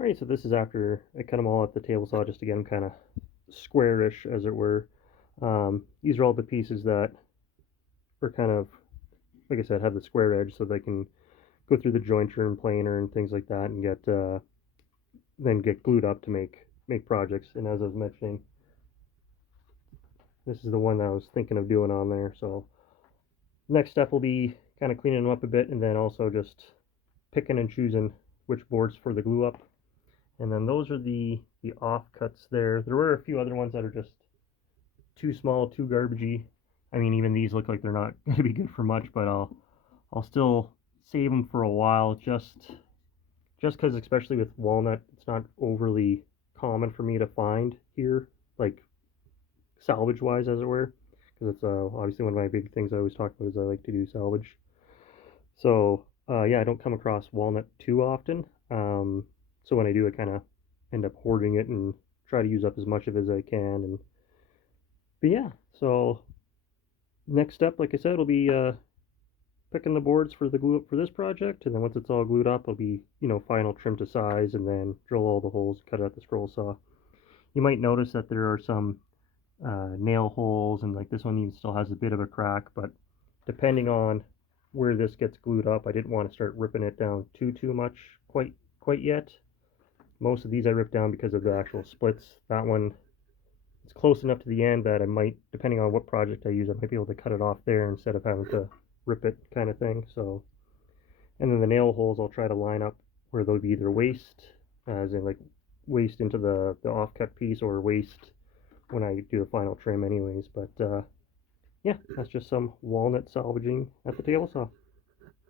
Alright, so this is after I cut them all at the table saw just to get them kind of squarish, as it were. These are all the pieces that are kind of, like I said, have the square edge so they can go through the jointer and planer and things like that and get then get glued up to make projects. And as I was mentioning, this is the one that I was thinking of doing on there. So next step will be kind of cleaning them up a bit and then also just picking and choosing which boards for the glue up. And then those are the offcuts there. There were a few other ones that are just too small, too garbagey. I mean, even these look like they're not going to be good for much, but I'll still save them for a while, just because, especially with walnut, it's not overly common for me to find here, like salvage wise, as it were, because it's obviously one of my big things I always talk about is I like to do salvage. So yeah, I don't come across walnut too often. So when I do, I kind of end up hoarding it and try to use up as much of it as I can. And but yeah, so next step, like I said, will be picking the boards for the glue up for this project, and then once it's all glued up, it'll be final trim to size, and then drill all the holes, cut it at the scroll saw. You might notice that there are some nail holes, and like this one even still has a bit of a crack, but depending on where this gets glued up, I didn't want to start ripping it down too much quite yet. Most of these I ripped down because of the actual splits. That one, it's close enough to the end that I might, depending on what project I use, I might be able to cut it off there instead of having to rip it, kind of thing. So, and then the nail holes I'll try to line up where they'll be either waste, as in like waste into the offcut piece, or waste when I do the final trim anyways. But yeah, that's just some walnut salvaging at the table saw.